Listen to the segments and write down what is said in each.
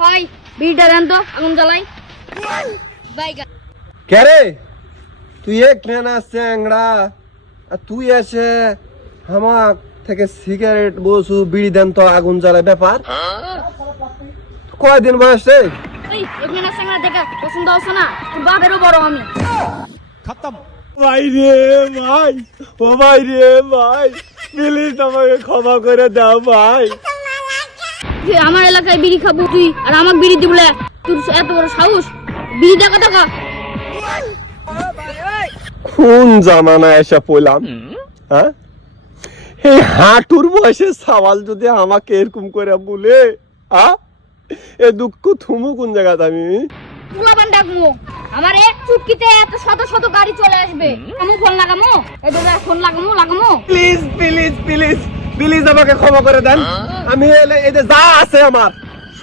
ভাই বিড়িটা দেন তো, আগুন জ্বালাই। কে রে তুই এক না চ্যাংড়া আর তুই এসে আমার থেকে সিগারেট বসু বিড়ি দেন তো আগুন জ্বালায় ব্যাপার কয়দিন বয়স রে এই এখানে সামনে দেখা পছন্দ হচ্ছে না, তোর বাপেরও বড় আমি। ভাই রে ভাই, ও ভাই রে ভাই, প্লিজ আমাকে ক্ষমা করে দাও ভাই। তুই আমার এলাকায় বিড়ি খাবো তুই, আর আমাকে বিড়ি দিবি বলে তোর এত বড় সাহস? বিড়ি দেখা টাকা কোন জামানা এসে পড়লাম, হ্যাঁ? এই হাঁটুর বয়সে সওয়াল যদি আমাকে এরকম করে বলে, হ্যাঁ, এ দুঃখ থুমু কোন জায়গাতে আমি? পুলাবান ডাকমু, আমার এক চুটকিতে এত শত শত গাড়ি চলে আসবে। আমি ফোন লাগামু, এই দাদা ফোন লাগামু। প্লিজ প্লিজ প্লিজ প্লিজ আমাকে ক্ষমা করে দেন। আমি এই যে যা আছে আমার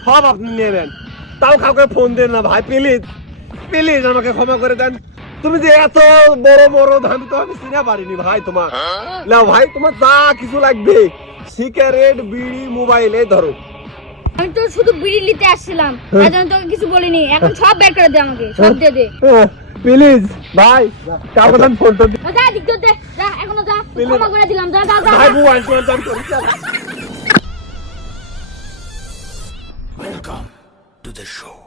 সব আপনি নিয়ে নেন, তাও কাউকে ফোন দেন না ভাই, প্লিজ প্লিজ আমাকে ক্ষমা করে দেন। তুমি যে এত বড় বড় ধান তো আমি চিনা পারিনি ভাই তোমার। নাও ভাই, তোমার যা কিছু লাগবে, সিগারেট বিড়ি মোবাইল, এই ধরো। আমি তো শুধু বিড়ি নিতে আসছিলাম, তাই জন্য তোকে কিছু বলিনি। এখন সব বের করে দে, আমাকে সব দিয়ে দে। প্লিজ ভাই, কাউকে দেন ফোন তো যা দিক দে, যা এখনো যা, ক্ষমা করে দিলাম, যা যা যা। ভাই, মোবাইল করি। Welcome to the show.